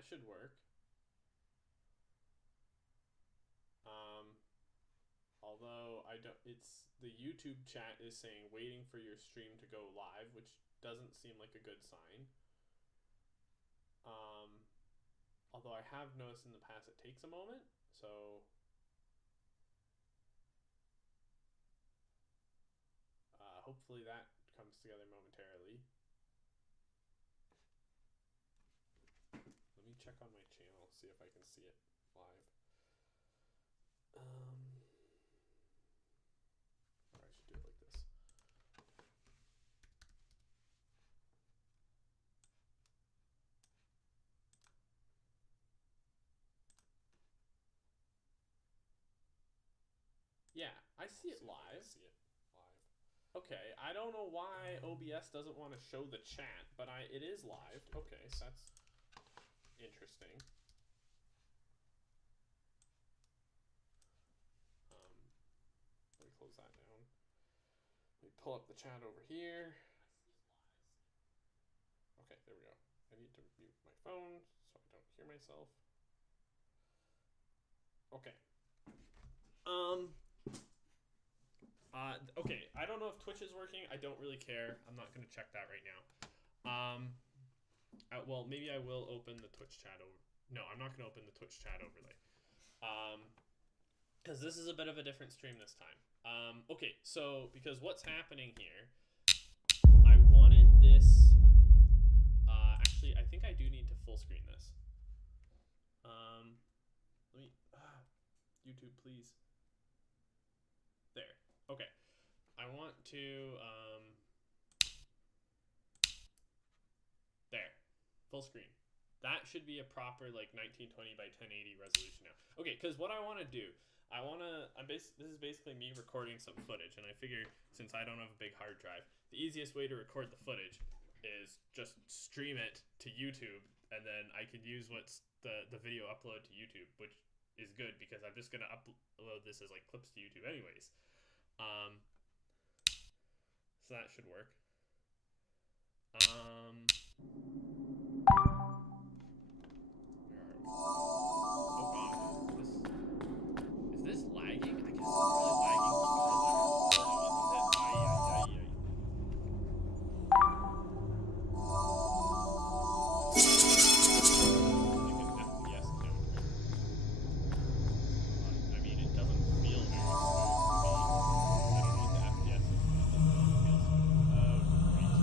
that should work. Although I don't, it's the YouTube chat is saying waiting for your stream to go live, which doesn't seem like a good sign. Although I have noticed in the past it takes a moment, so hopefully that comes together momentarily. Let me check on my channel, see if I can see it live. Or I should do it like this. Yeah, I see it live. Okay, I don't know why OBS doesn't want to show the chat, but it is live. Okay, so that's interesting. Let me close that down. Let me pull up the chat over here. Okay, there we go. I need to mute my phone so I don't hear myself. Okay. Okay, I don't know if Twitch is working. I don't really care. I'm not going to check that right now. Well, maybe I will open the Twitch chat over. No, I'm not going to open the Twitch chat overlay. Because this is a bit of a different stream this time. Okay, so because what's happening here, I wanted this. Actually, I think I do need to full screen this. Let me. YouTube, please. There. Okay. I want to. There. Full screen. That should be a proper like 1920 by 1080 resolution now. Okay, because what I want to do, this is basically me recording some footage, and I figure since I don't have a big hard drive, the easiest way to record the footage is just stream it to YouTube, and then I can use what's the video upload to YouTube, which is good because I'm just gonna upload this as like clips to YouTube anyways. So that should work. Oh god, is this lagging? I guess it's really lagging because I'm recording, isn't it? FPS counter. I mean, it doesn't feel very smooth to me. I don't know what the FPS is, but it doesn't feel smooth. Oh, great.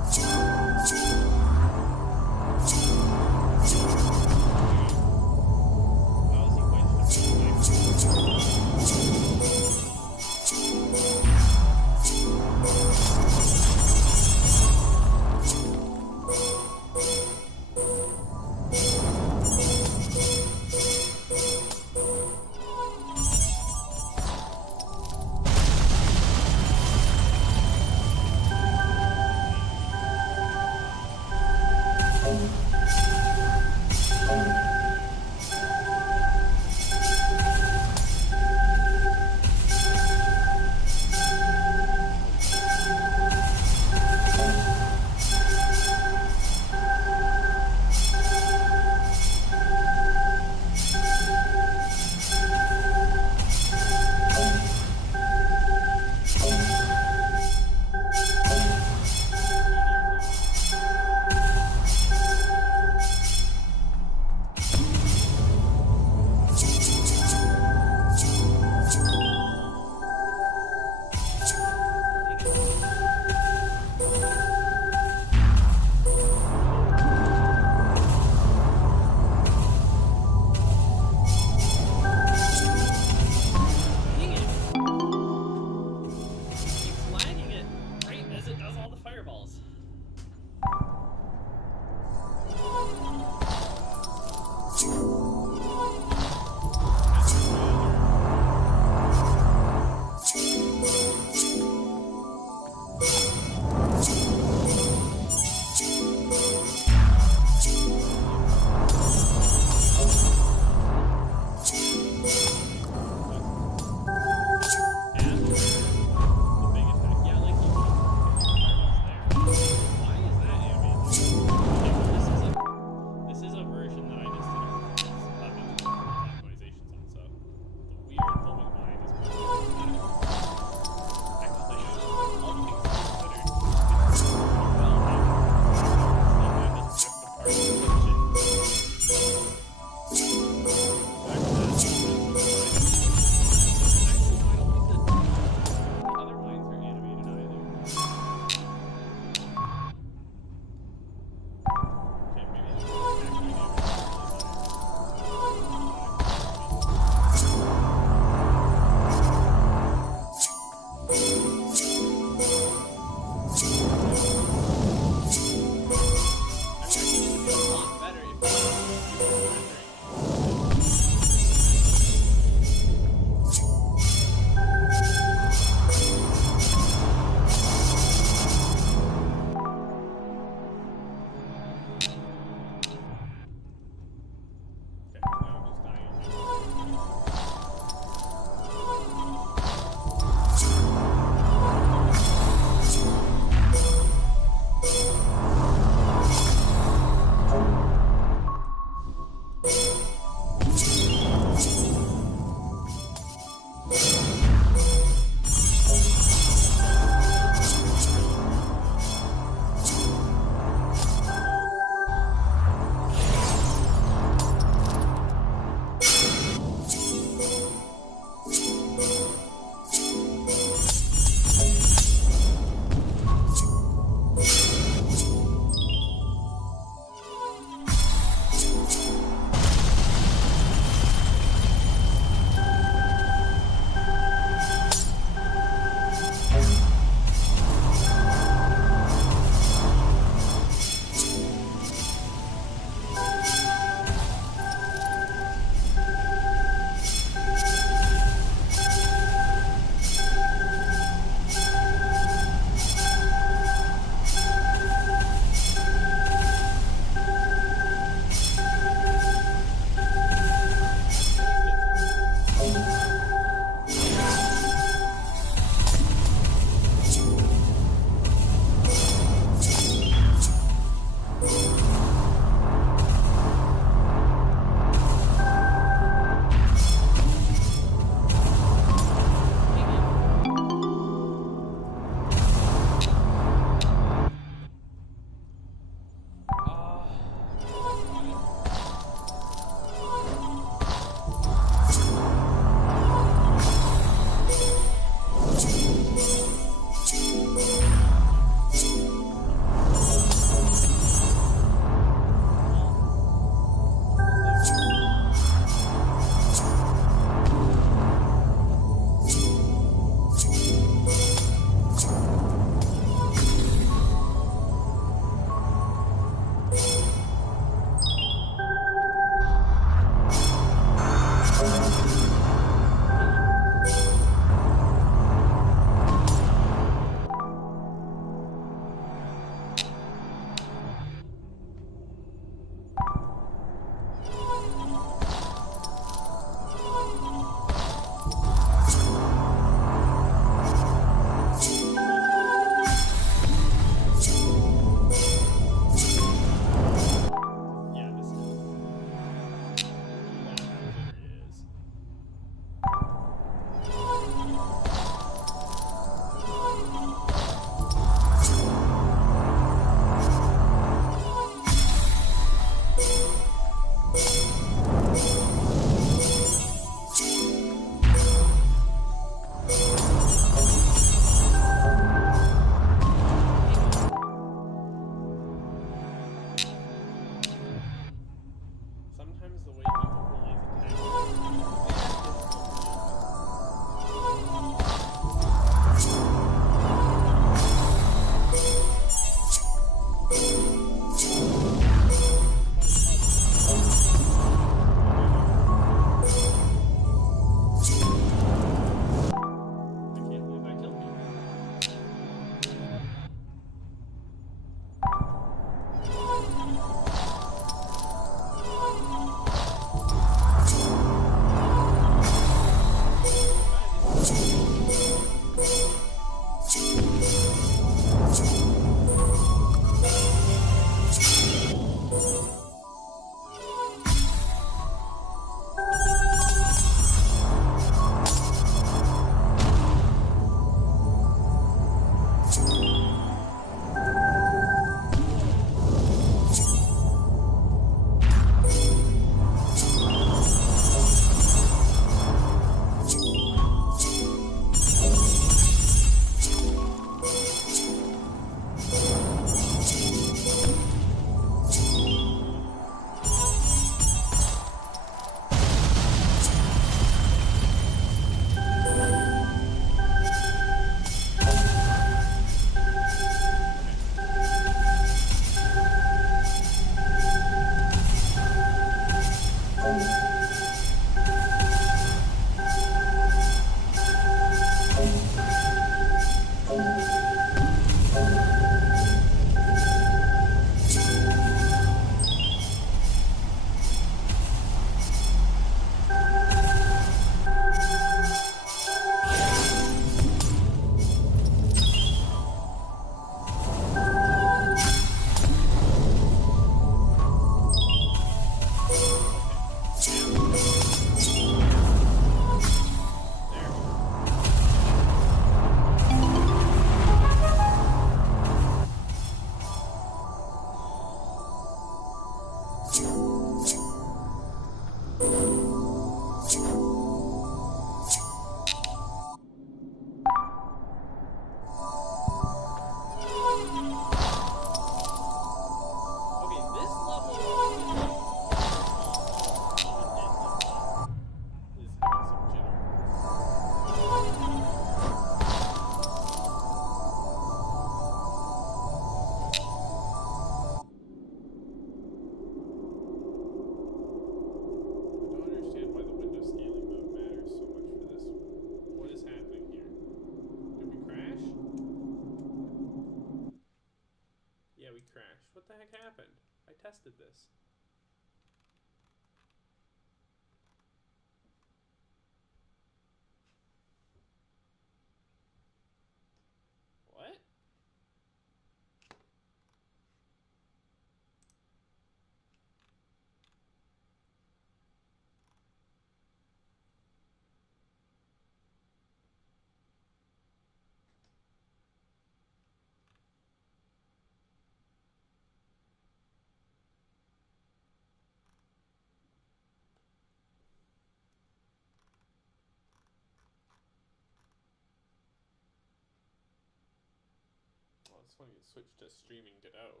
wanting to switch to streaming Ditto.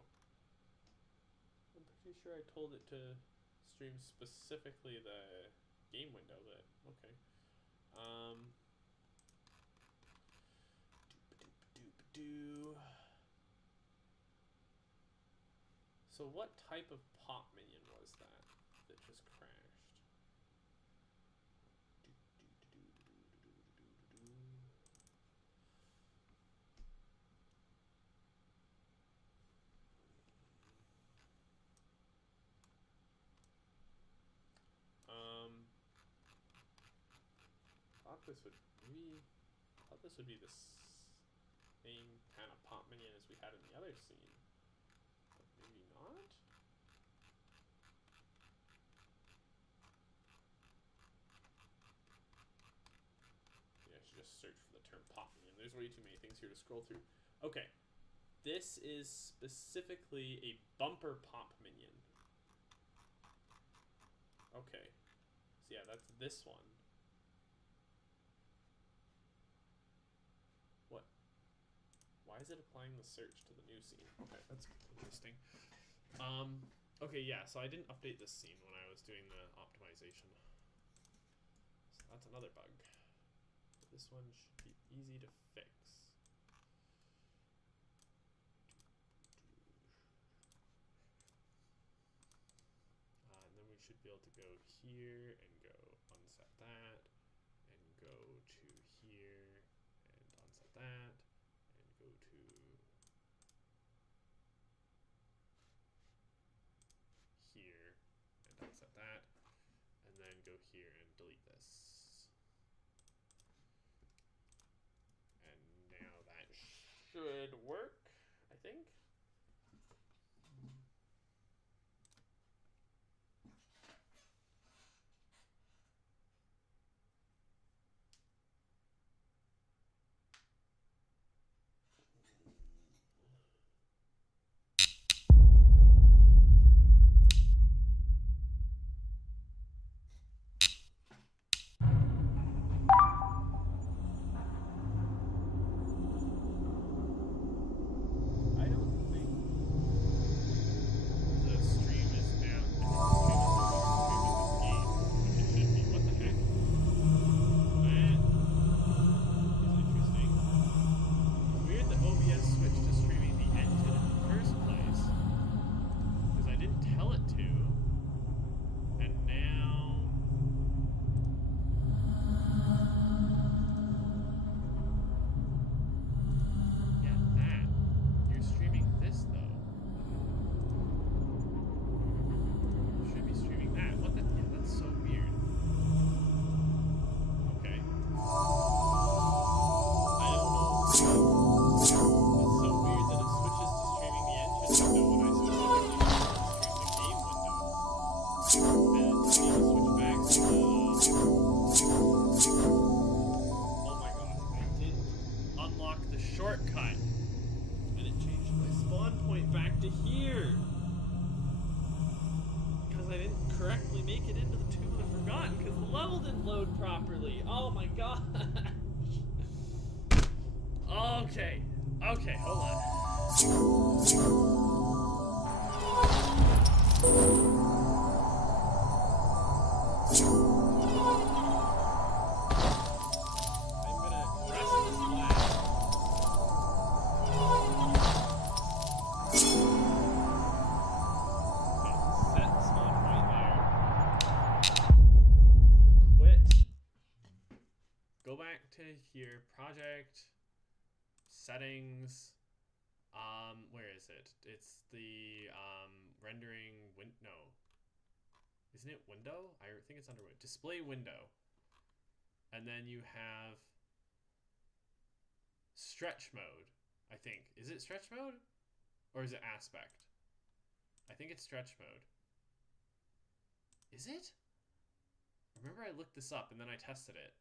I'm pretty sure I told it to stream specifically the game window, but okay. Doop-a-doop-a-doop-a-doo. So what type of pop minion was that just crashed? Thought this would be the same kind of pop minion as we had in the other scene, but maybe not. Yeah, I should just search for the term pop minion. There's way too many things here to scroll through. Okay, this is specifically a bumper pop minion. Okay, so yeah, that's this one. What? Why is it applying the search to the new scene? Okay, that's interesting. Okay, yeah, so I didn't update this scene when I was doing the optimization. So that's another bug. But this one should be easy to fix. And then we should be able to go here and go unset that, and go to here and unset that, and go to here and unset that, and then go here and delete this. And now that should work, I think. Shortcut, and it changed my spawn point back to here because I didn't correctly make it into the Tomb of the Forgotten because the level didn't load properly. Oh my gosh. Okay, hold on. Here, project settings. Where is it? It's the rendering no, isn't it window? I think it's under display window, and then you have stretch mode. I think, is it stretch mode or is it aspect? I think it's stretch mode. Is it? Remember, I looked this up and then I tested it.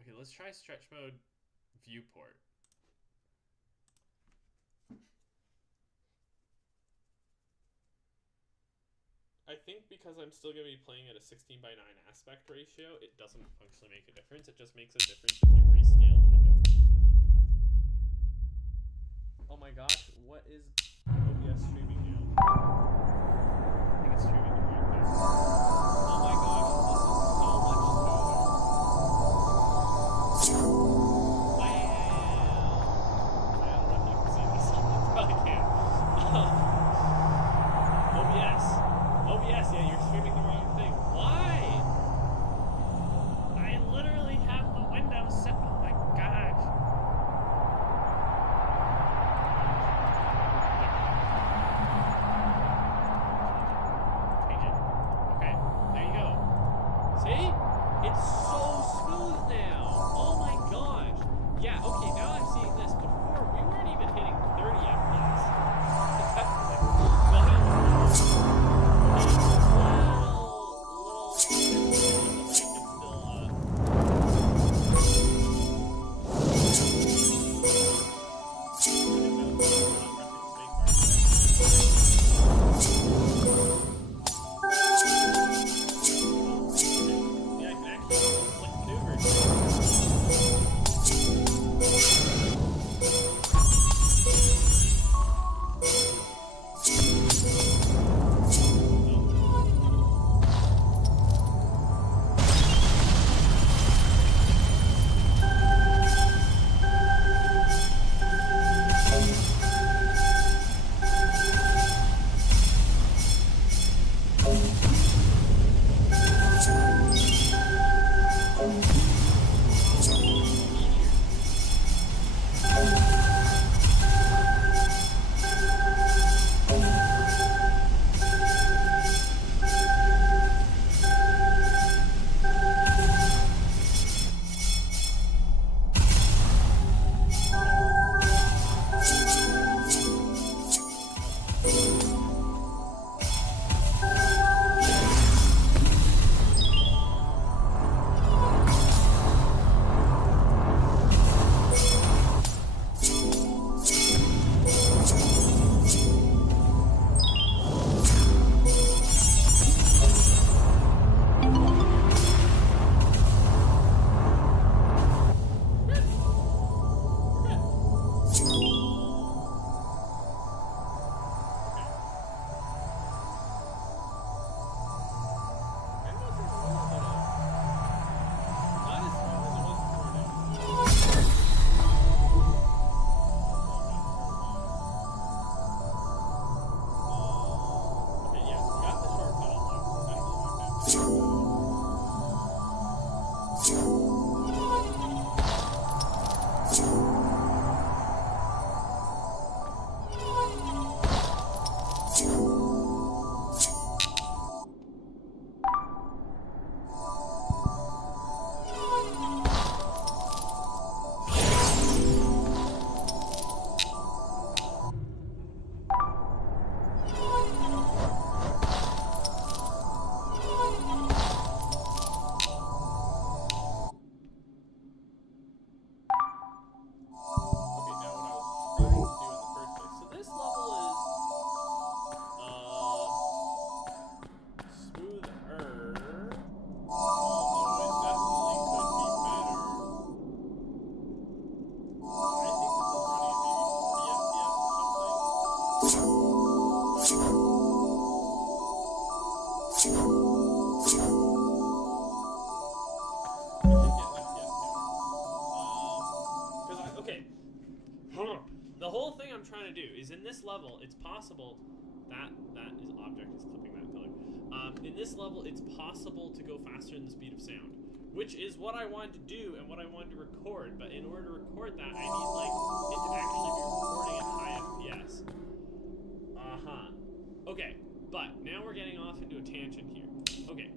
Okay, let's try stretch mode viewport. I think because I'm still going to be playing at a 16:9 aspect ratio, it doesn't functionally make a difference. It just makes a difference if you rescale the window. Oh my gosh, what is OBS streaming now? I think it's streaming the wrong thing. Oh my gosh, this is so much smoother. Wow. I don't know if you can see this. You probably can't. OBS. OBS, yeah, you're streaming the wrong thing. Why? I literally have the window set. Oh my gosh. Change it. Okay, there you go. See? It's so smooth now. Oh my gosh. Yeah, okay, now I'm seeing this. Before, we weren't even hitting 30 FPS. Yeah, I can actually like maneuver. The whole thing I'm trying to do is in this level, it's possible that is object is clipping that pillar. In this level, it's possible to go faster than the speed of sound, which is what I wanted to do and what I wanted to record. But in order to record that, I need like it to actually be recording at high FPS. Okay, but now we're getting off into a tangent here. Okay.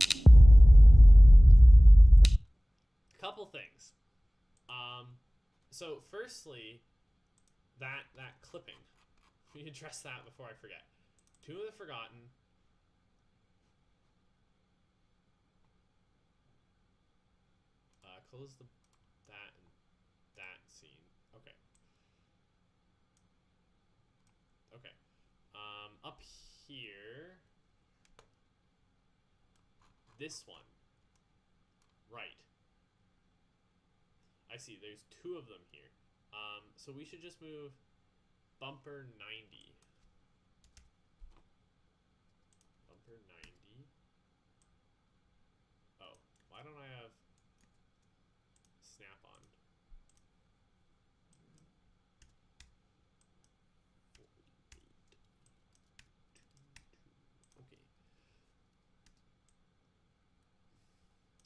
Couple things. So firstly, that clipping. Let me address that before I forget. Tomb of the Forgotten. Close that and that scene. Okay. Okay. Up here. This one. Right. I see. There's two of them here. So we should just move bumper 90. Bumper 90. Oh, why don't I have snap-on? Okay.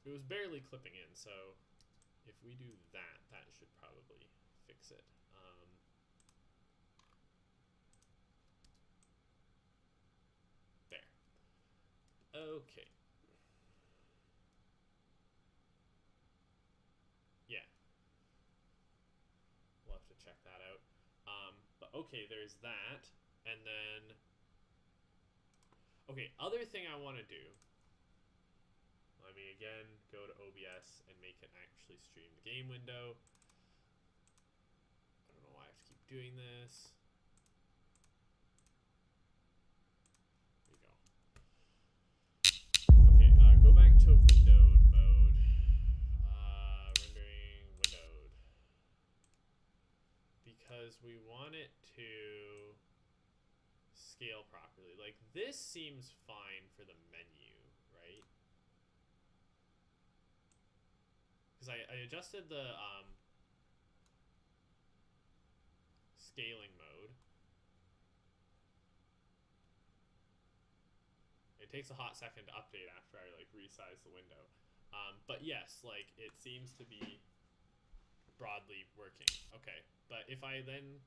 It was barely clipping in, so if we do that, that should probably fix it. There. Okay. Yeah. We'll have to check that out. But okay, there's that. And then... Okay, other thing I want to do... Let me again go to OBS and make it actually stream the game window. I don't know why I have to keep doing this. There we go. Okay, go back to windowed mode. Rendering windowed. Because we want it to scale properly. Like, this seems fine for the menu, right? Because I adjusted the scaling mode. It takes a hot second to update after I like resize the window. But yes, like it seems to be broadly working. Okay, but if I then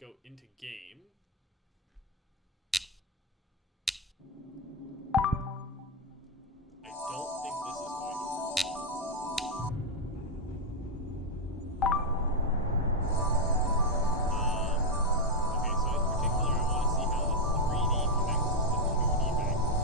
go into game, I don't think this is going to work. Okay, so in particular, I want to see how the 3D connects to the 2D background.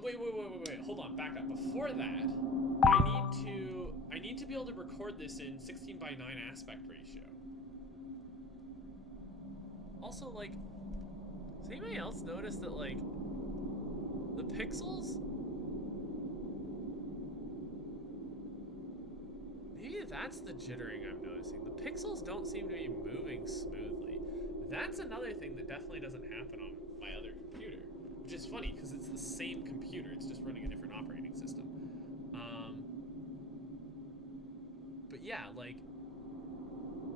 Wait. Hold on, back up. Before that, I need to be able to record this in 16:9 aspect ratio. Also, like, does anybody else notice that, like, the pixels? Maybe that's the jittering I'm noticing. The pixels don't seem to be moving smoothly. That's another thing that definitely doesn't happen on my other computer. Which is funny, because it's the same computer, it's just running a different operating system. But yeah, like,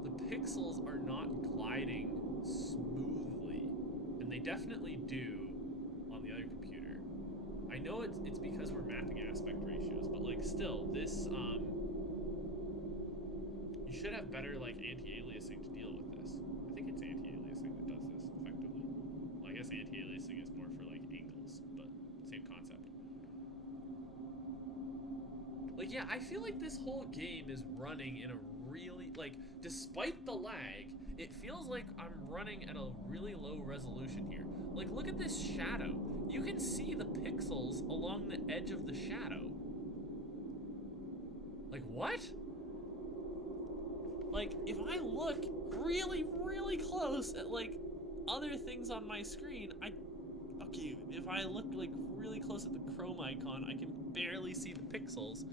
the pixels are not gliding smoothly, and they definitely do on the other computer. I know it's because we're mapping aspect ratios, but like still, this you should have better like anti-aliasing to deal with this. I think it's anti-aliasing that does this effectively. Well, I guess anti-aliasing is more for like angles, but same concept. Like, yeah, I feel like this whole game is running in a really, like, despite the lag, it feels like I'm running at a really low resolution here. Like, look at this shadow. You can see the pixels along the edge of the shadow. Like, what? Like, if I look really, really close at, like, other things on my screen, okay, if I look, like, really close at the Chrome icon, I can barely see the pixels,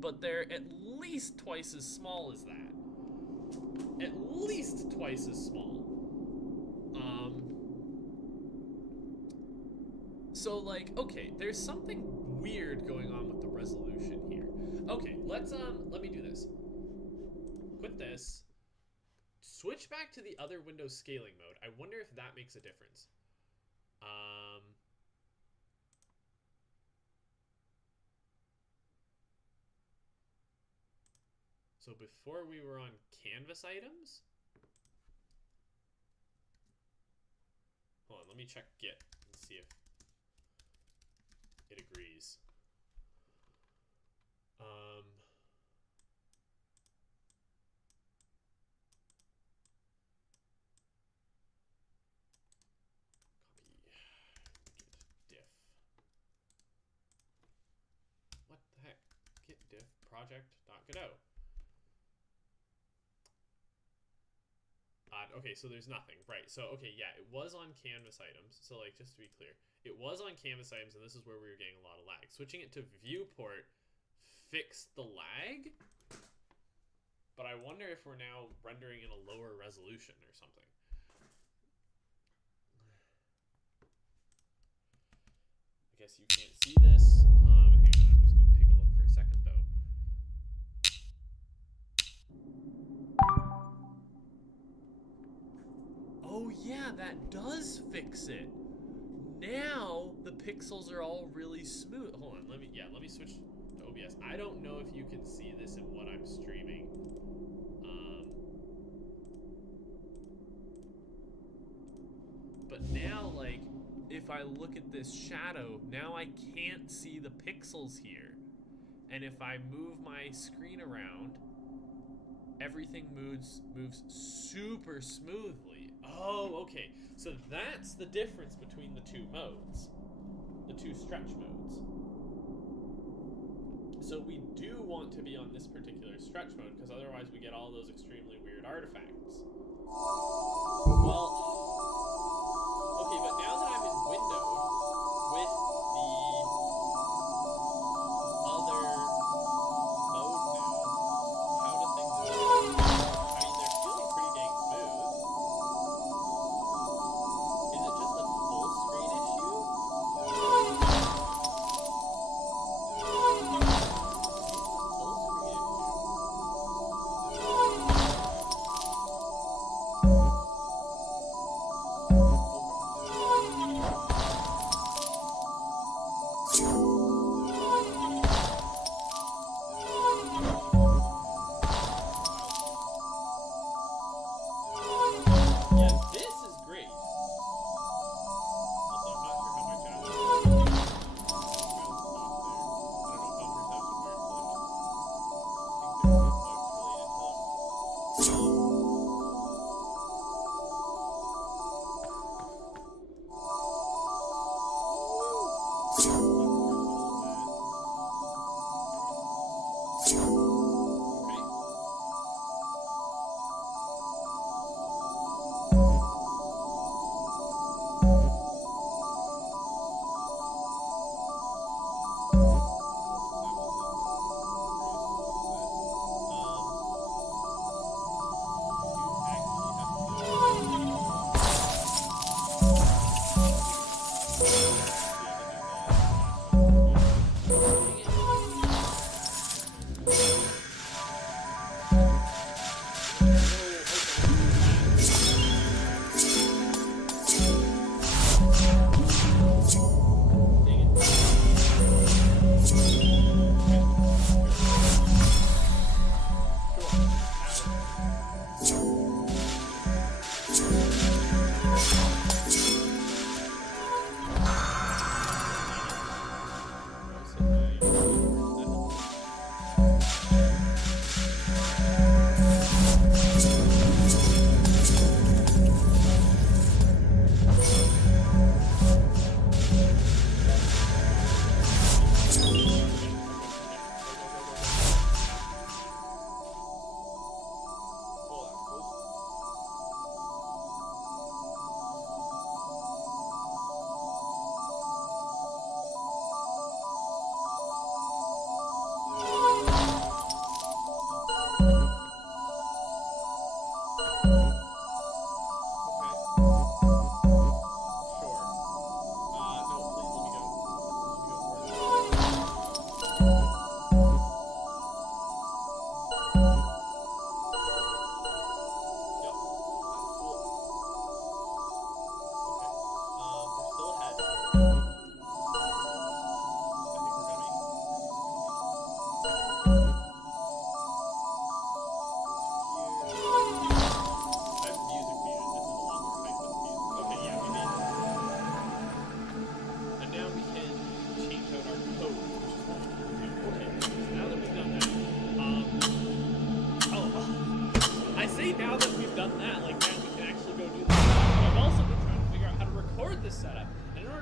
but they're at least twice as small as that. At least twice as small. So, like, okay, there's something weird going on with the resolution here. Okay, let me do this. Quit this. Switch back to the other Windows scaling mode. I wonder if that makes a difference. So before we were on canvas items. Hold on, let me check Git and see if it agrees. What the heck? Git diff project.gito. Okay, so there's nothing. Right, so, okay, yeah, it was on canvas items. So, like, just to be clear, it was on canvas items, and this is where we were getting a lot of lag. Switching it to viewport fixed the lag, but I wonder if we're now rendering in a lower resolution or something. I guess you can't see this. Hang on, I'm just going to take a look for a second, though. Oh yeah, that does fix it. Now the pixels are all really smooth. Hold on, let me switch to OBS. I don't know if you can see this in what I'm streaming. But now, like, if I look at this shadow, now I can't see the pixels here. And if I move my screen around, everything moves super smoothly. Oh, okay. So that's the difference between the two modes. The two stretch modes. So we do want to be on this particular stretch mode, because otherwise we get all those extremely weird artifacts. Well, okay, but now that I'm in windowed with the other mode now, how do things work? I mean, they're feeling pretty dang smooth. Is it just a full screen issue?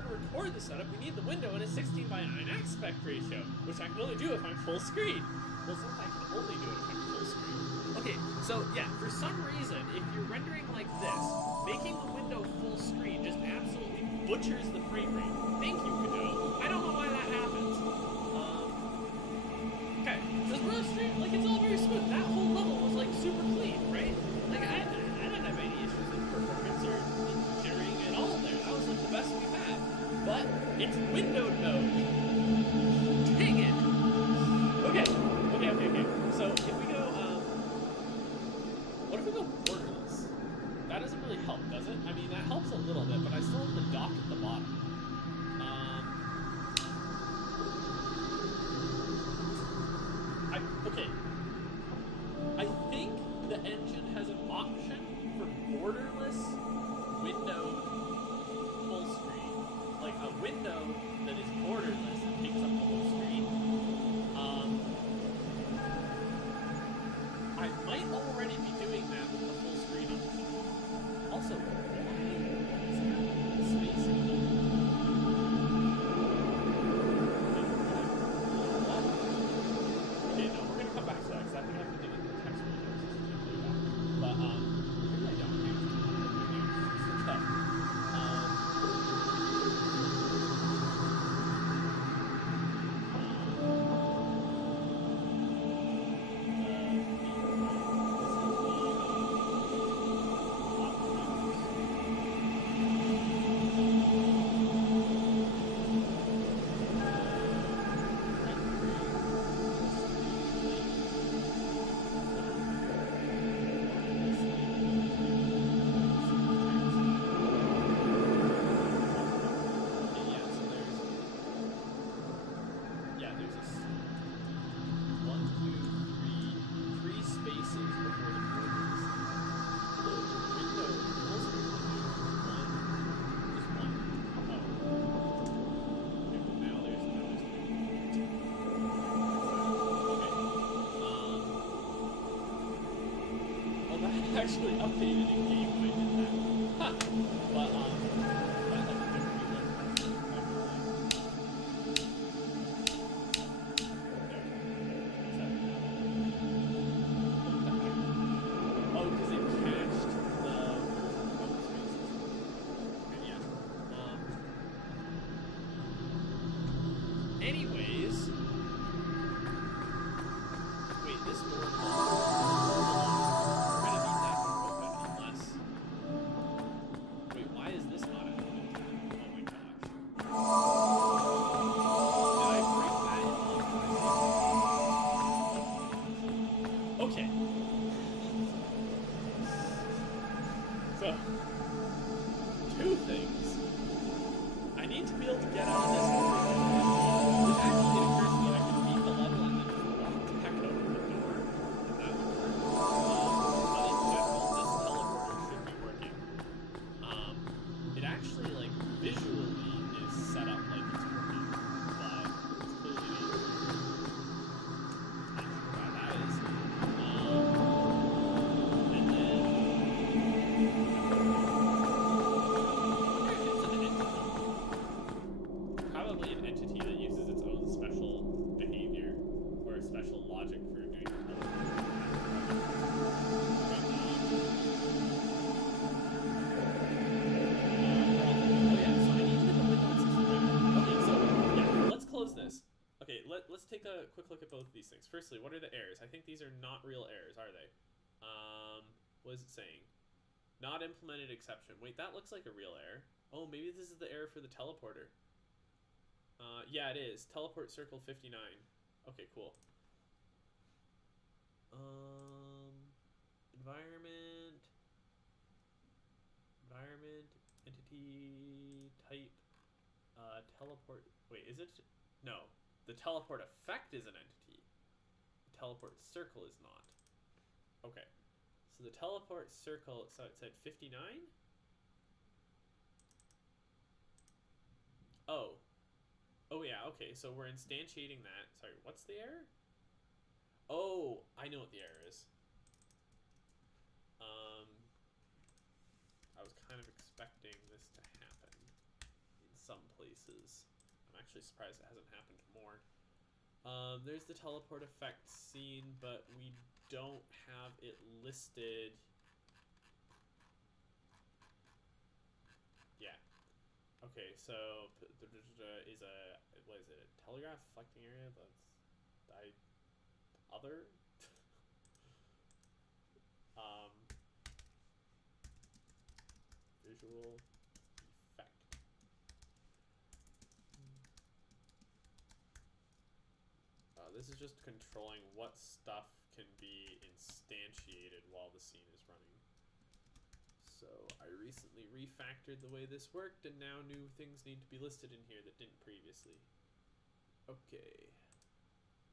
to record the setup, we need the window in a 16:9 aspect ratio, which I can only do if I'm full screen. Well, it's not that I can only do it if I'm full screen. Okay, so yeah, for some reason, if you're rendering like this, making the window full screen just absolutely butchers the frame rate. Thank you, Godot. I don't know why that happens. Okay, so it's really straight, like it's all very smooth. That whole level was like super clean, right? Like I didn't have any issues with performance or jittering at all there. That was like the best we've had. But it's windowed node. Dang it. Okay. So if we go, what if we go borderless? That doesn't really help, does it? I mean, that helps a little bit, but I still have the dock at the bottom. Okay. I think the engine has an option for borderless window full screen. Like a window that is borderless and takes up the whole screen. I might already be doing that with the full screen option. Also, why is that spacing? Okay, no, we're gonna come back to that because I think I have to dig into the text resources to do that. But maybe I don't have to. Okay. Actually updated in game when I did that. Ha! But that doesn't give me Oh, because it cached the spaces. Okay, yeah. Anyways, wait, this door. Okay. So, two things. I need to be able to get out of this door, which actually it occurs to me I can beat the level and then just walk back over the door. And that would work. But in general, this teleporter should be working. It actually, like, visually is set up like it's working, but it's clearly not. Not sure why that is. Probably an entity that uses its own special behavior or special logic for doing it. This. Okay, let's take a quick look at both of these things. Firstly, what are the errors? I think these are not real errors, are they? What is it saying? Not implemented exception. Wait, that looks like a real error. Oh, maybe this is the error for the teleporter. Yeah, it is. Teleport circle 59. Okay, cool. Environment, entity, type, teleport. Wait, is it? No, the teleport effect is an entity. The teleport circle is not. Okay, so the teleport circle, so it said 59? Oh. Oh yeah, okay, so we're instantiating that. Sorry, what's the error? Oh, I know what the error is. I was kind of expecting this to happen in some places. I'm actually surprised it hasn't happened more. There's the teleport effect scene, but we don't have it listed. Yeah. Okay, so is a what is it? A telegraph reflecting area? That's other. um, Visual effect. This is just controlling what stuff can be instantiated while the scene is running. So I recently refactored the way this worked, and now new things need to be listed in here that didn't previously. Okay.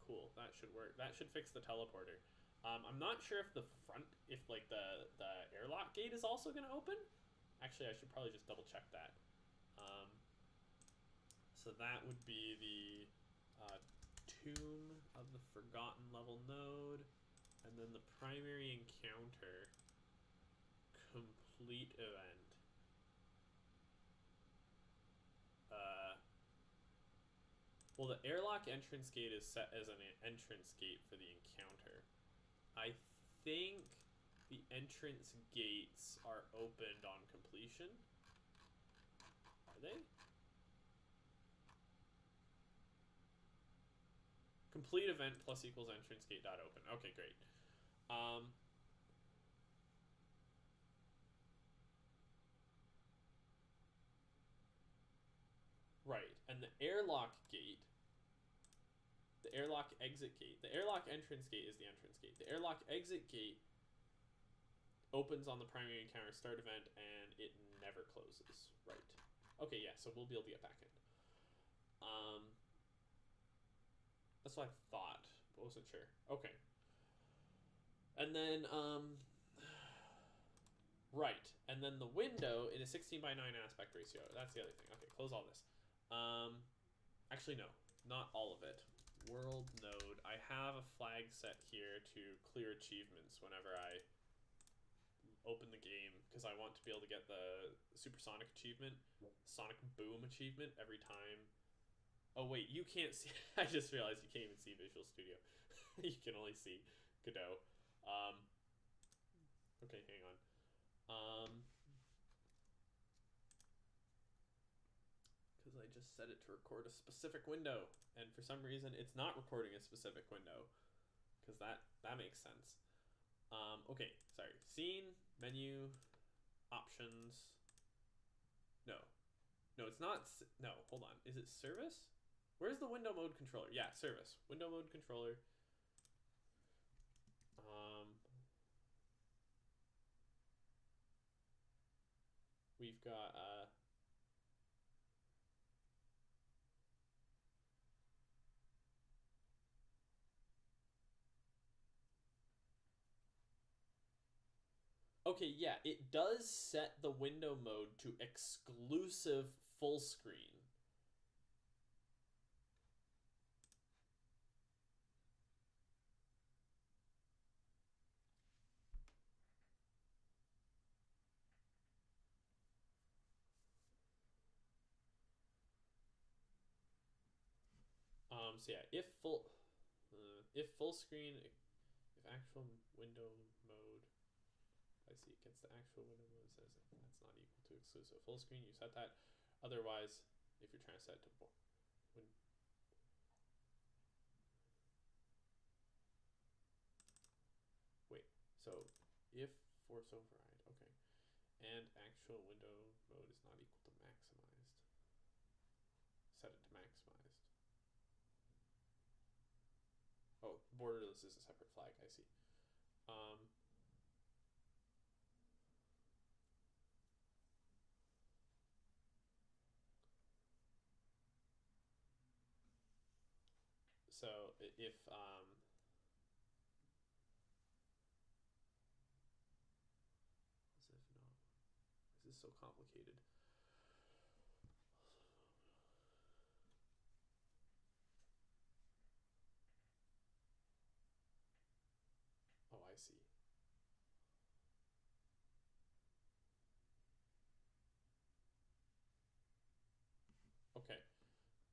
Cool, that should work. That should fix the teleporter. I'm not sure if the front, if like the airlock gate is also going to open. Actually, I should probably just double check that. So that would be the Tomb of the Forgotten level node, and then the primary encounter complete event. Well, the airlock entrance gate is set as an entrance gate for the encounter. I think the entrance gates are opened on completion. Are they? Complete event plus equals entrance gate dot open. Okay, great. Right, and the airlock gate, the airlock exit gate, the airlock entrance gate is the entrance gate. The airlock exit gate opens on the primary encounter start event, and it never closes. Right. Okay, yeah, so we'll be able to get back in. That's what I thought, but wasn't sure. Okay. And then, right. And then the window in a 16:9 aspect ratio. That's the other thing. Okay, close all this. Actually, no, not all of it. World node. I have a flag set here to clear achievements whenever I open the game, because I want to be able to get the supersonic achievement, sonic boom achievement every time. Oh wait, you can't see. I just realized you can't even see Visual Studio. You can only see Godot. Okay, hang on. Because I just set it to record a specific window, and for some reason it's not recording a specific window. Because that makes sense. Okay, sorry. Scene, menu, options. No, it's not. No, hold on. Is it service? Where's the window mode controller? Yeah, service. Window mode controller. We've got okay, yeah, it does set the window mode to exclusive full screen. So yeah, if full screen, if actual window mode, I see it gets the actual window mode, says that's not equal to exclusive full screen. You set that. Otherwise, if you're trying to set it to wait, so if force override, okay, and actual window mode is not equal to maximized, set it to maximized. Oh, borderless is a separate flag, I see. So if as if not, this is so complicated. Oh, I see.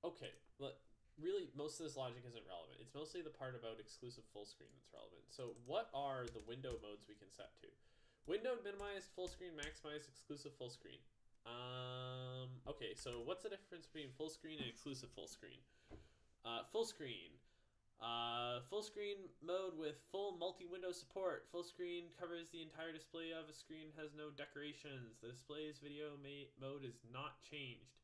Okay, really, most of this logic isn't relevant. It's mostly the part about exclusive full screen that's relevant. So what are the window modes we can set to? Windowed, minimized, full screen, maximized, exclusive full screen. Okay, so what's the difference between full screen and exclusive full screen? Full screen. Full screen mode with full multi-window support. Full screen covers the entire display of a screen, has no decorations. The display's video mode is not changed.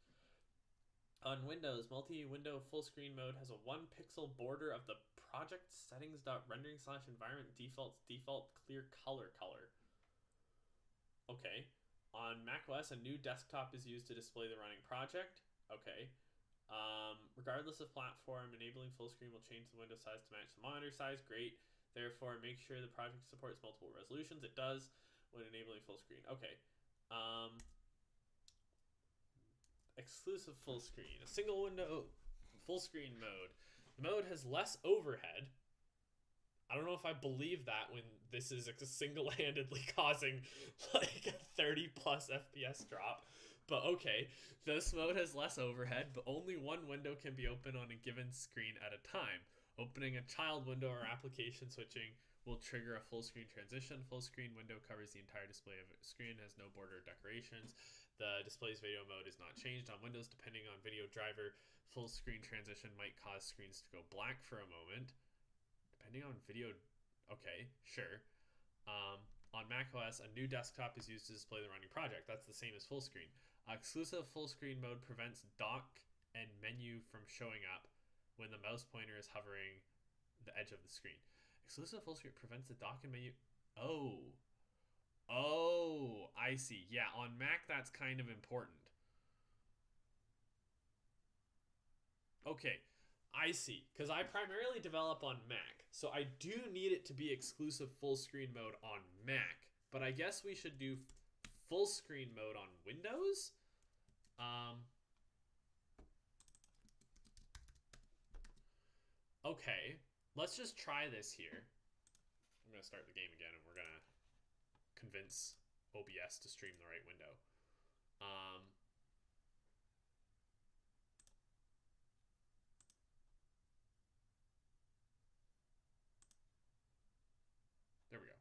On Windows, multi-window full screen mode has a 1-pixel border of the project settings.rendering/environment default clear color. Okay. On macOS, a new desktop is used to display the running project. Okay. Regardless of platform, enabling full screen will change the window size to match the monitor size. Great. Therefore, make sure the project supports multiple resolutions. It does when enabling full screen. Okay. Exclusive full screen. A single window full screen mode. The mode has less overhead. I don't know if I believe that when this is single-handedly causing like a 30 plus FPS drop. But okay, this mode has less overhead, but only one window can be open on a given screen at a time. Opening a child window or application switching will trigger a full screen transition. Full screen window covers the entire display of a screen, has no border or decorations. The display's video mode is not changed on Windows. Depending on video driver, full screen transition might cause screens to go black for a moment. Depending on video, okay, sure. On macOS, a new desktop is used to display the running project. That's the same as full screen. Exclusive full screen mode prevents dock and menu from showing up when the mouse pointer is hovering the edge of the screen. Exclusive full screen prevents the dock and menu. Oh, I see. Yeah, on Mac, that's kind of important. Okay, I see. Because I primarily develop on Mac, so I do need it to be exclusive full screen mode on Mac. But I guess we should do full screen mode on Windows. Okay, let's just try this here. I'm going to start the game again, and we're going to convince OBS to stream the right window. There we go.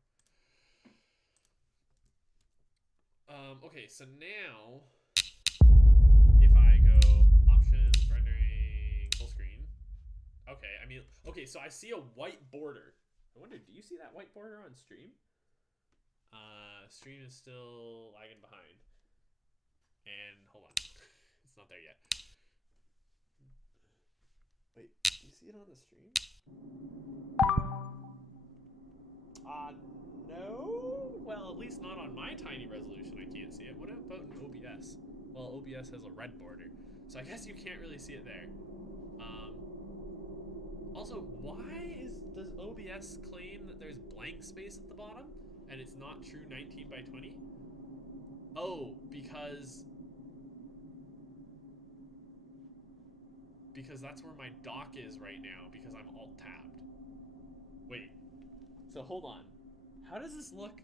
Okay, so now if I go options, rendering, full screen. Okay, I mean, okay, so I see a white border. I wonder, do you see that white border on stream? Stream is still lagging behind. And hold on, it's not there yet. Wait, do you see it on the stream? No? Well, at least not on my tiny resolution, I can't see it. What about in OBS? Well, OBS has a red border, so I guess you can't really see it there. Also, why does OBS claim that there's blank space at the bottom and it's not true 19 by 20? Oh, because that's where my dock is right now because I'm alt tabbed. Wait. So hold on. How does this look?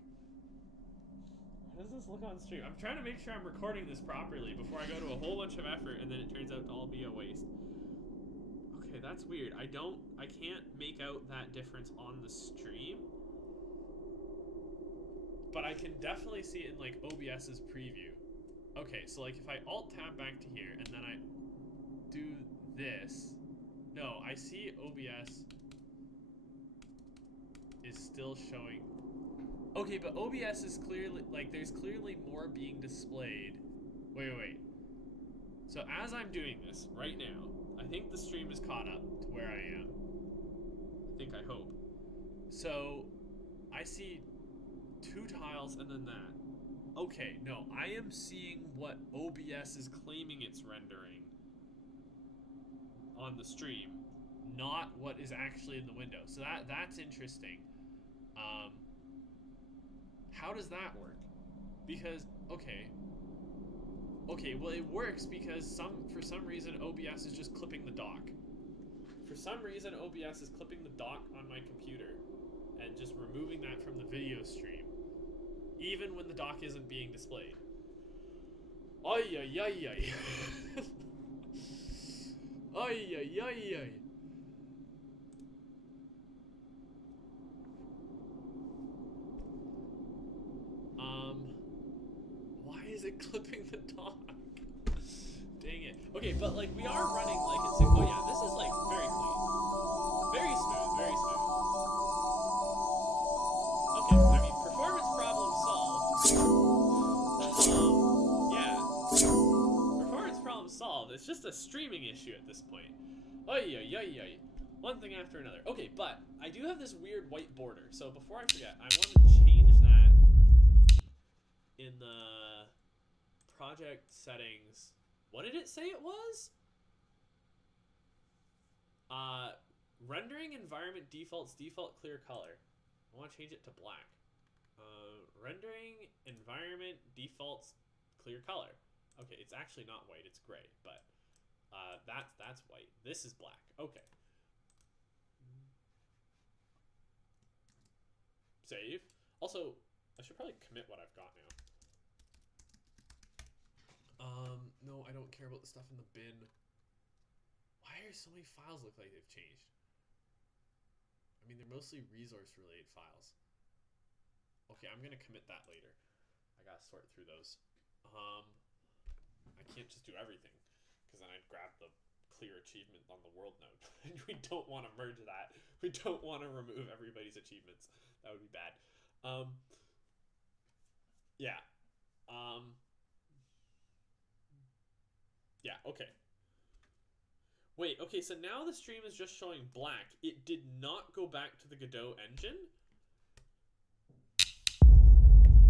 How does this look on stream? I'm trying to make sure I'm recording this properly before I go to a whole bunch of effort and then it turns out to all be a waste. Okay, that's weird. I can't make out that difference on the stream. But I can definitely see it in like OBS's preview. Okay, so like if I alt tab back to here and then I do this. No, I see OBS is still showing. Okay, but OBS is clearly, like, there's clearly more being displayed. Wait. So as I'm doing this right now, I think the stream is caught up to where I am. I hope. So I see 2 tiles and then that. Okay, no, I am seeing what OBS is claiming it's rendering on the stream, not what is actually in the window. So that's interesting. How does that work? Because, okay, well, it works because for some reason OBS is just clipping the dock. For some reason OBS is clipping the dock on my computer and just removing that from the video stream, even when the dock isn't being displayed. Ay. Ay, ay, ay, ay. Why is it clipping the dock? Dang it. Okay, but like we are running like it's oh yeah, this is like very clean. Very smooth, very smooth. Okay, I mean performance problem solved. Yeah. Performance problem solved. It's just a streaming issue at this point. Oy oy oy oy. One thing after another. Okay, but I do have this weird white border. So before I forget, I want to change that in the project settings. What did it say it was? Rendering environment defaults default clear color. I want to change it to black. Rendering environment defaults clear color. Okay, it's actually not white, it's gray, but that's white. This is black. Okay. Save. Also, I should probably commit what I've got now. No, I don't care about the stuff in the bin. Why are so many files look like they've changed? I mean, they're mostly resource-related files. Okay, I'm gonna commit that later. I gotta sort through those. I can't just do everything, because then I'd grab the clear achievement on the world node. And we don't want to merge that. We don't want to remove everybody's achievements. That would be bad. Yeah. Yeah, okay. Wait, okay, so now the stream is just showing black. It did not go back to the Godot engine?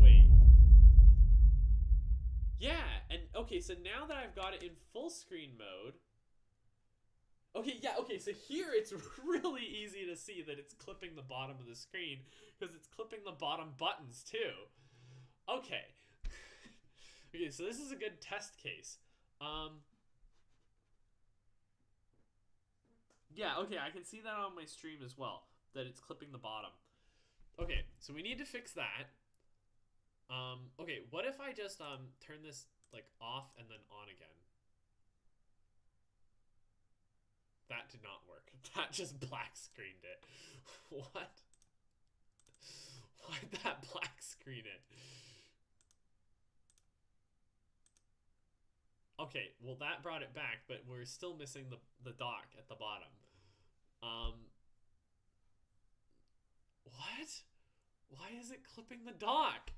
Wait. Yeah, and okay, so now that I've got it in full screen mode... Okay, yeah, okay, so here it's really easy to see that it's clipping the bottom of the screen, because it's clipping the bottom buttons, too. Okay. Okay, so this is a good test case. Yeah, okay, I can see that on my stream as well, that it's clipping the bottom. Okay, so we need to fix that. Okay, what if I just turn this like off and then on again? That did not work. That just black screened it. What? Why'd that black screen it? Okay, well that brought it back, but we're still missing the dock at the bottom. What? Why is it clipping the dock?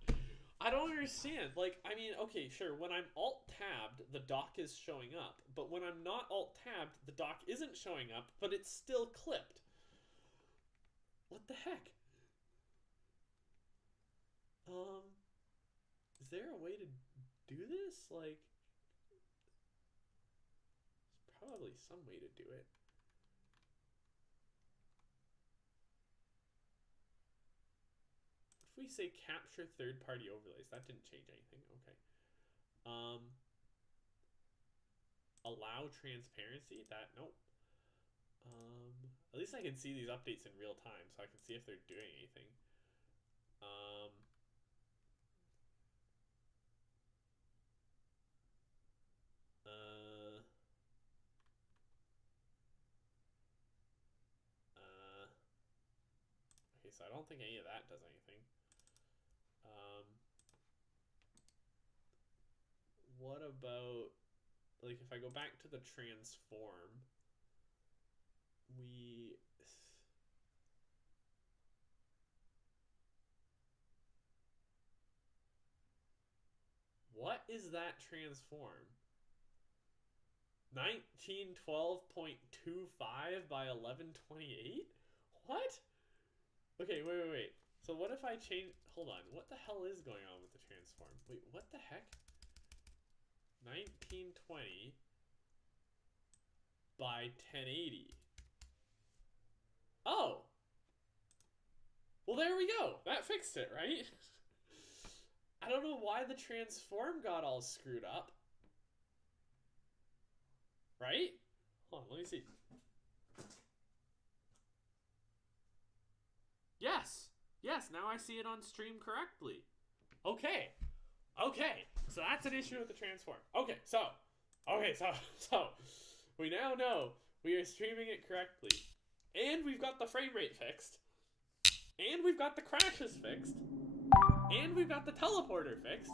I don't understand. Like, I mean, okay, sure, when I'm alt-tabbed, the dock is showing up. But when I'm not alt-tabbed, the dock isn't showing up, but it's still clipped. What the heck? Is there a way to do this? Like, there's probably some way to do it. If we say capture third-party overlays, that didn't change anything. Okay. Allow transparency. That nope. At least I can see these updates in real time, so I can see if they're doing anything. Okay, so I don't think any of that does anything. What about, like, if I go back to the transform, what is that transform? 1912.25 by 1128? What? Okay, wait. So what if I change... Hold on. What the hell is going on with the transform? Wait, what the heck? 1920 by 1080. Oh! Well, there we go. That fixed it, right? I don't know why the transform got all screwed up. Right? Hold on, let me see. Yes, now I see it on stream correctly. Okay, so that's an issue with the transform. Okay, so we now know We are streaming it correctly. And we've got the frame rate fixed. And we've got the crashes fixed. And we've got the teleporter fixed.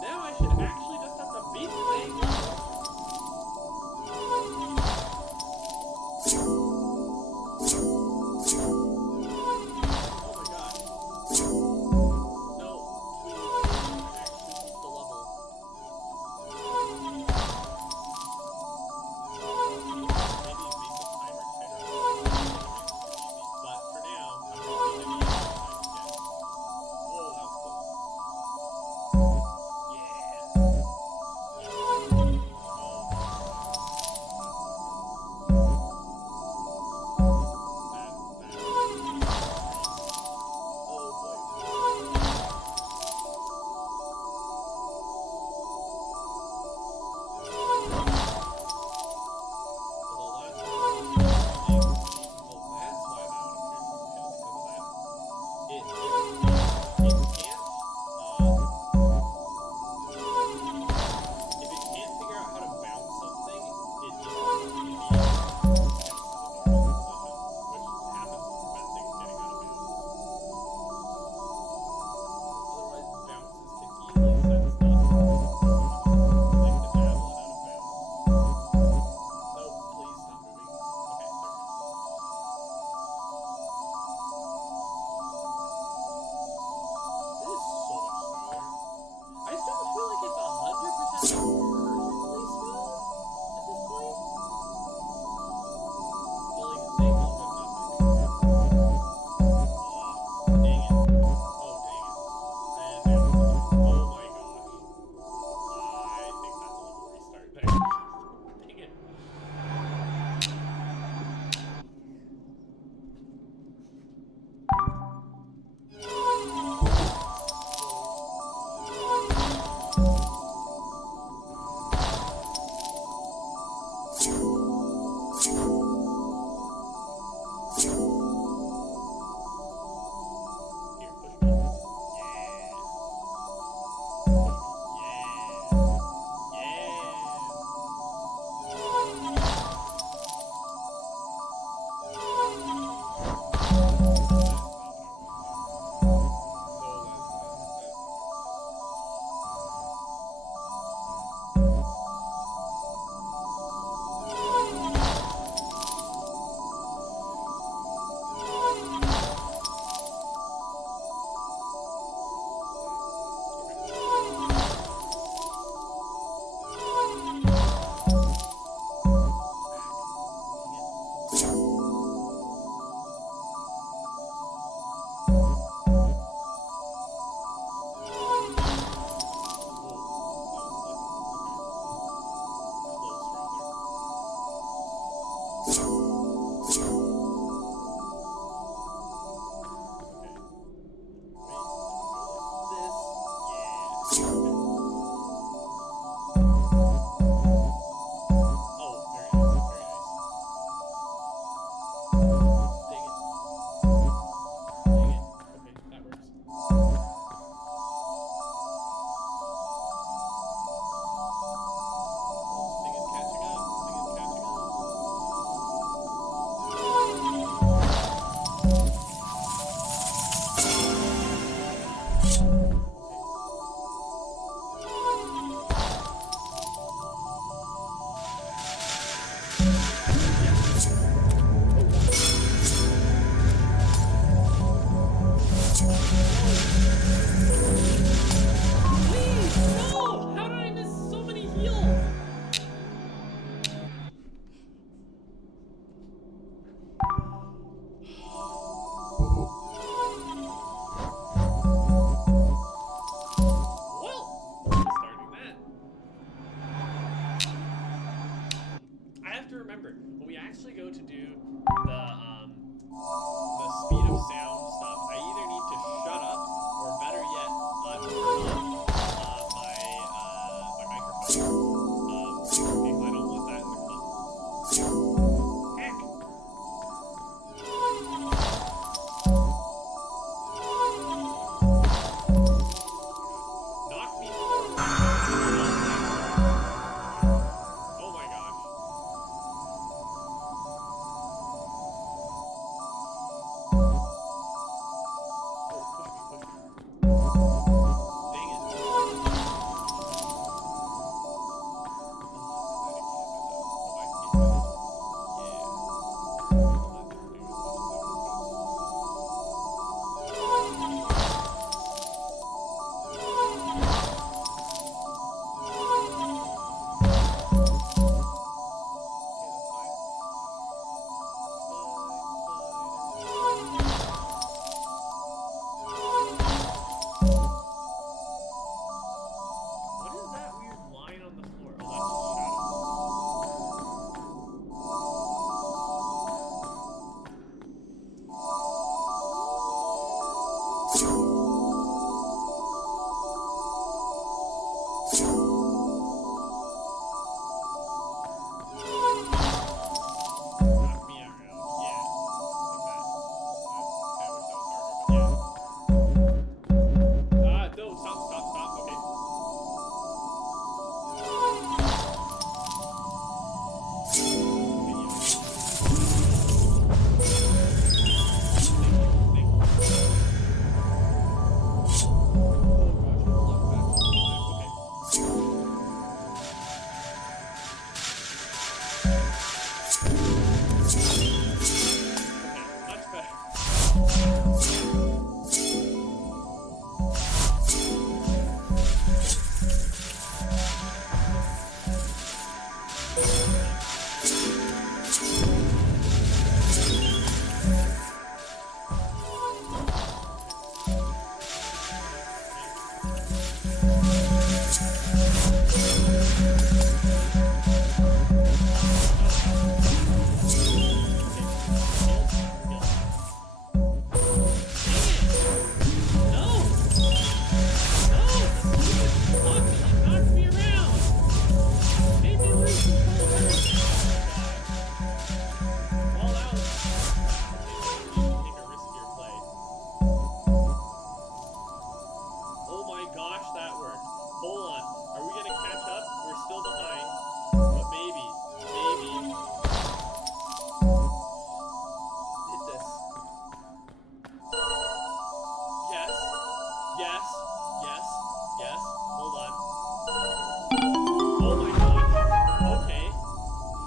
Now I should actually just have to beat the dang level. Oh my god. No, please. Actually beat the level. Maybe make the timer tighter. But for now, I'm probably gonna use the time again. Oh, that was close.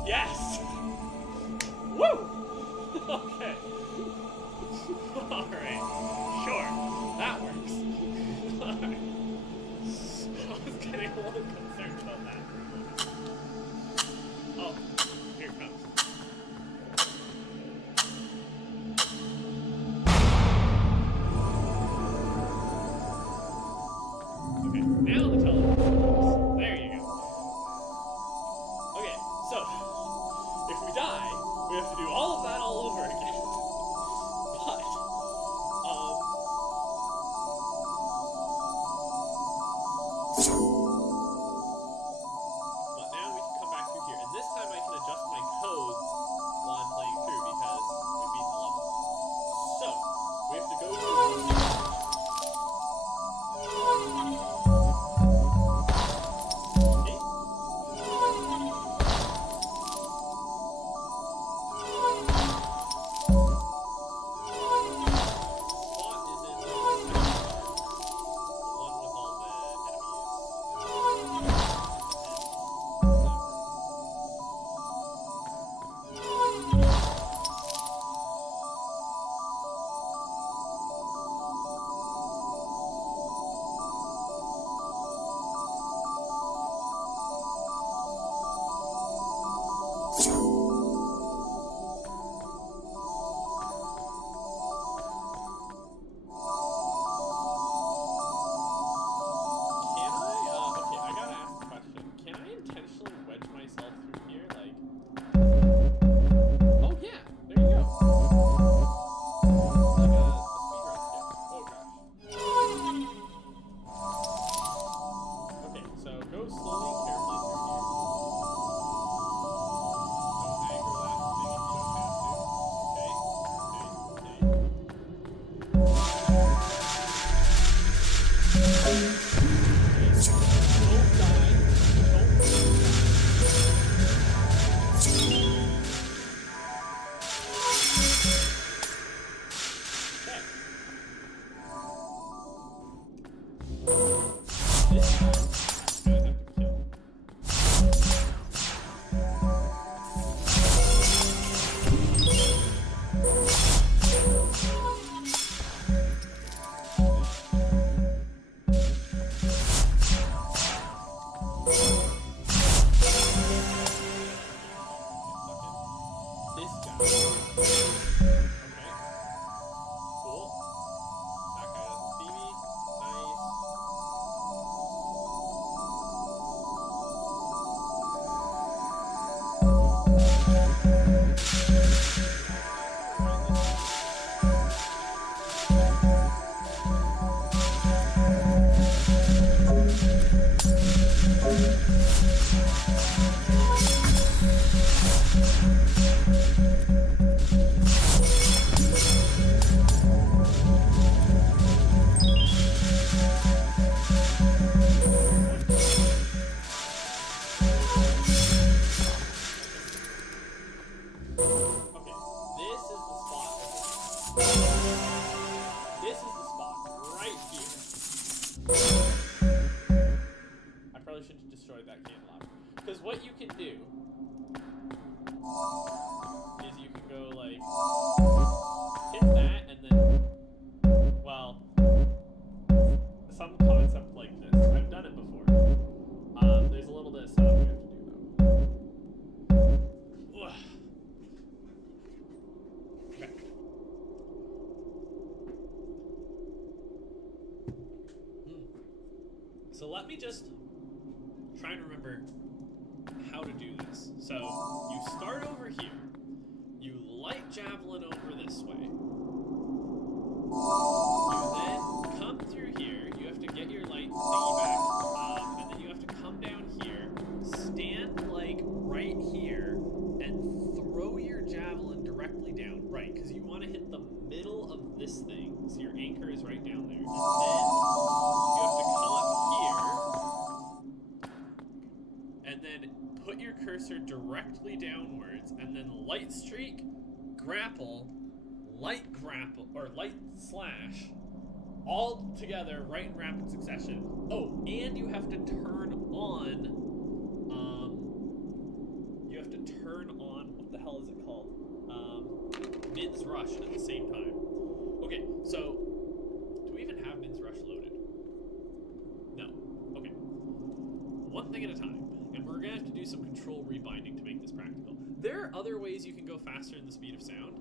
Yes! Woo! Okay. Alright. Sure. That works. Alright. I was getting a little concerned about that for a moment. Oh, here it comes. Okay, now the television works. There you go. Okay, so if we die, we have to do all of that all over again. But, but now we can come back through here, and this time I can adjust my codes while I'm playing through because we beat the level. So, we have to go to So let me just try and remember how to do this. So you start over here. You light javelin over this way. You then come through here. You have to get your light thingy back. And then you have to come down here, stand like right here, and throw your javelin directly down. Right, because you want to hit the middle of this thing. So your anchor is right down there. And then you have to come up here, and then put your cursor directly downwards, and then light streak, grapple, light slash, all together right in rapid succession. Oh, and you have to turn on, you have to turn on, what the hell is it called? Nins Rush at the same time. Okay, so do we even have Nins Rush loaded? No. Okay. One thing at a time. And we're gonna have to do some control rebinding to make this practical. There are other ways you can go faster in the speed of sound,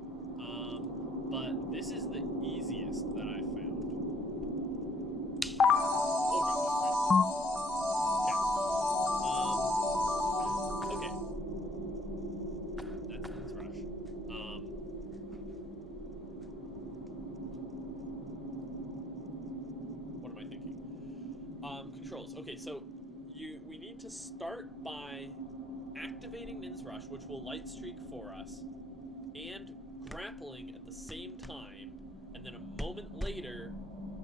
but this is the easiest that I've found. Oh gosh, right. Okay. That's Nins Rush. What am I thinking? Controls. Okay, so we need to start by activating Nins Rush, which will light streak for us, and grappling at the same time, and then a moment later,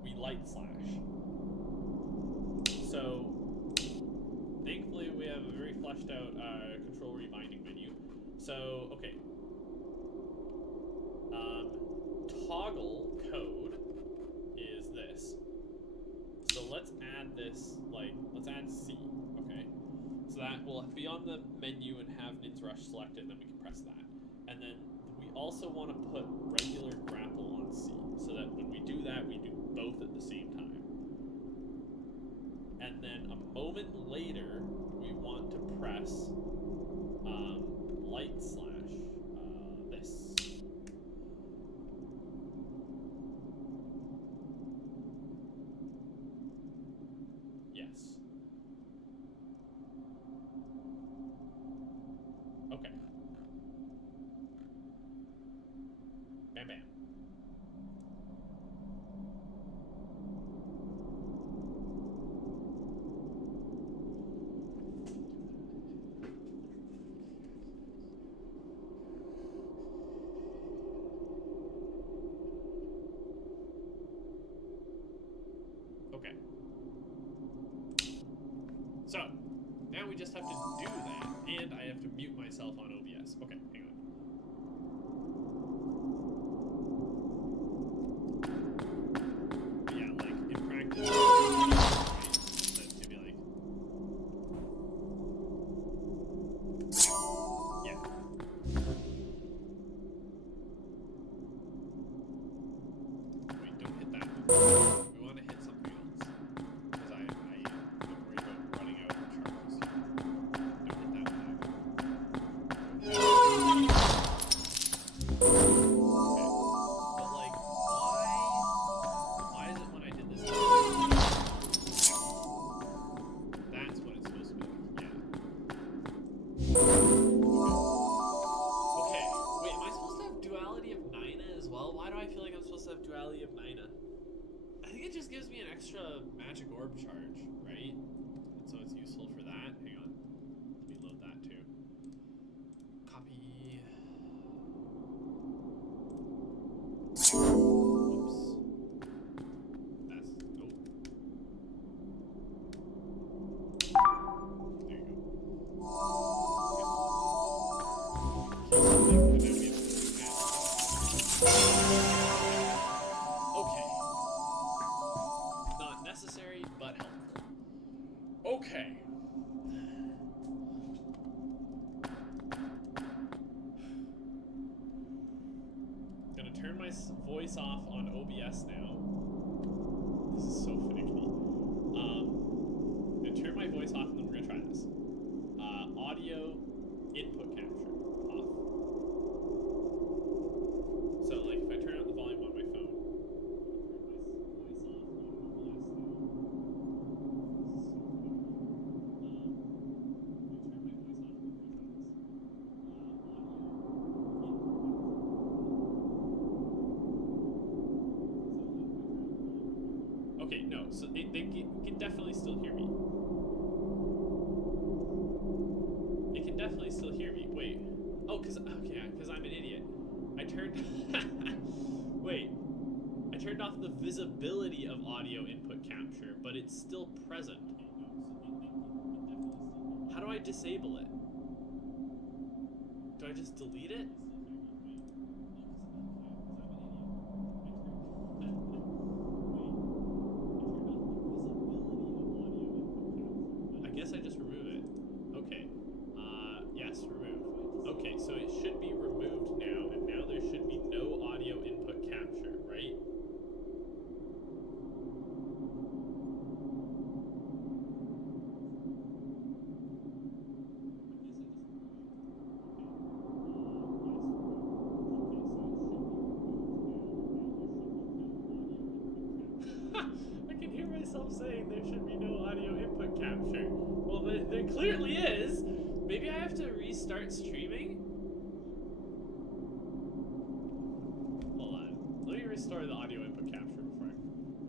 we light slash. So, thankfully we have a very fleshed out control rebinding menu. So, okay. Toggle code is this. So let's add this, let's add C, okay? So that will be on the menu and have Nins Rush selected, and then we can press that. And then we also want to put regular grapple on C, so that when we do that, we do both at the same time. And then a moment later, we want to press light slash this. Yes. Okay. Bam bam. Okay. So, now we just have to do that, and I have to mute myself on OBS. Okay, hang on. Yeah, like, in practice, that's gonna be like... Yeah. Wait, don't hit that. We want to hit something else. Because I am worried about running out of charges. Don't hit that one either. Okay. But like, why is it when I did this? That's what it's supposed to be like, yeah. Okay, wait, am I supposed to have duality of Nina as well? Why do I feel like I'm supposed to have duality of Nina? I think it just gives me an extra magic orb charge, right? And so it's useful for that. Hang on. Let me load that too. Copy. Whoops. That's... Nope. There you go. Okay. Not necessary, but helpful. Okay. Gonna turn my voice off on OBS now. This is so finicky. Gonna turn my voice off, and then we're gonna try this. Audio input capture off. So, like, if I turn out the volume on my phone, okay, no, so they can definitely still hear me. It can definitely still hear me. Wait. Oh, because I'm an idiot. I turned... Wait. I turned off the visibility of audio input capture, but it's still present. How do I disable it? Do I just delete it? I guess I just remove it. Okay. Yes, remove. should be no audio input capture. Well, there clearly is. Maybe I have to restart streaming? Hold on. Let me restore the audio input capture before I...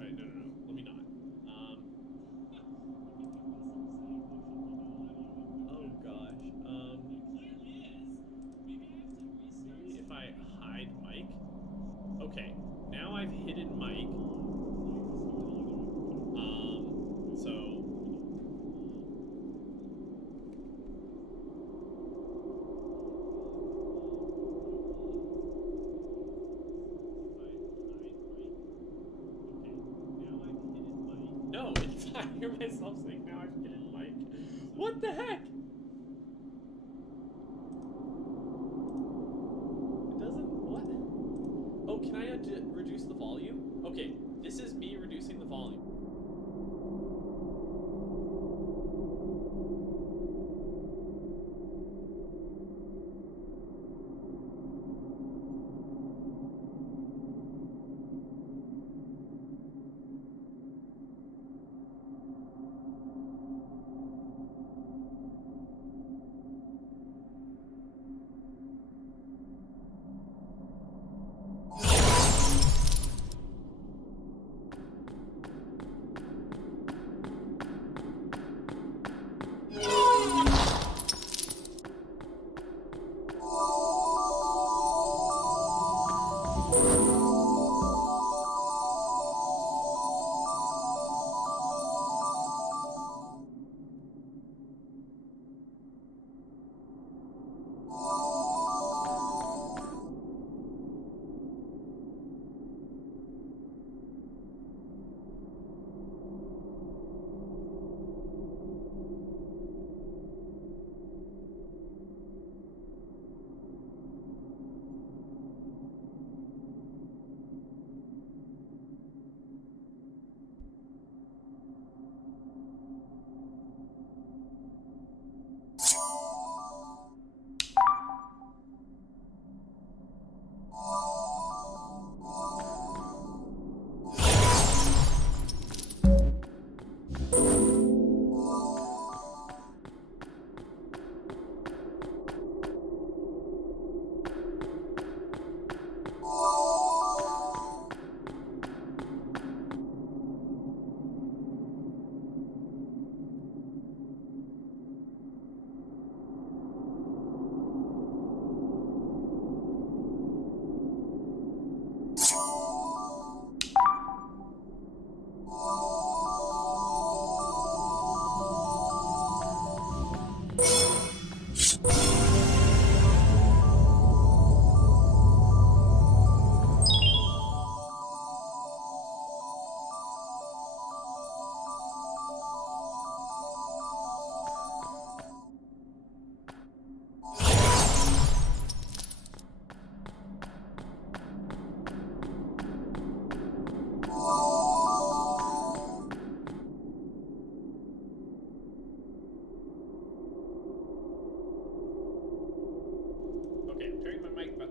Right, no. Let me not. Oh gosh. Maybe if I hide mic? Okay, now I've hidden mic. So... No, it's I hear myself saying now I've hidden mic. What the heck? It doesn't... What? Oh, can I reduce the volume? Okay, this is me reducing the volume.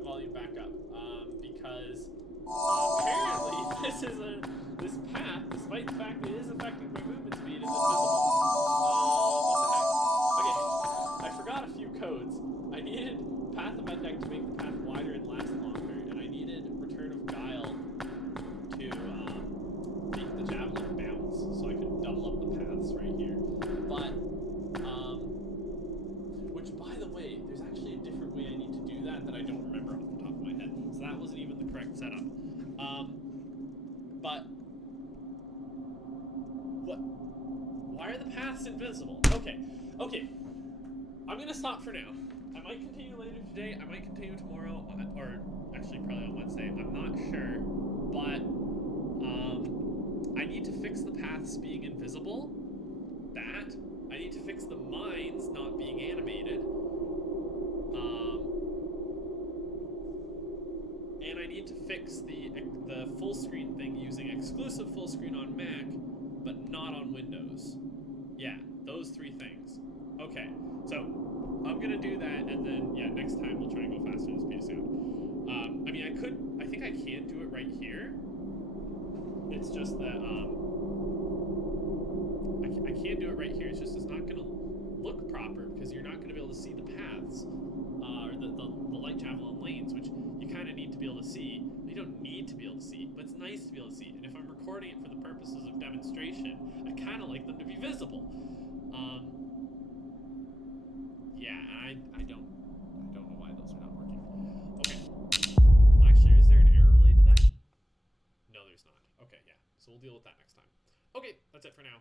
Volume back up because apparently this path, despite the fact that it is affecting my movement speed, is invisible. What the heck? Okay, I forgot a few codes. I needed Path of Endek to make the path wider and last longer, and I needed Return of Guile to make the javelin bounce, so I could double up the paths right here. But which, by the way, there's actually a different way I need to do that I don't remember off the top of my head. So that wasn't even the correct setup. But what? Why are the paths invisible? Okay. I'm gonna stop for now. I might continue later today. I might continue tomorrow, or actually probably on Wednesday. I'm not sure, but I need to fix the paths being invisible. That I need to fix the mines not being animated. And I need to fix the full screen thing using exclusive full screen on Mac, but not on Windows. Yeah, those three things. Okay, so I'm gonna do that, and then yeah, next time we'll try and go faster than speed of sound. I mean, I think I can do it right here. It's just that can't do it right here. It's just it's not gonna look proper because you're not gonna be able to see the paths or the light travel in lanes, which you kind of need to be able to see. You don't need to be able to see, but it's nice to be able to see. And if I'm recording it for the purposes of demonstration, I kind of like them to be visible. Yeah, I don't know why those are not working. Okay. Actually, is there an error related to that? No, there's not. Okay, yeah. So we'll deal with that next time. Okay, that's it for now.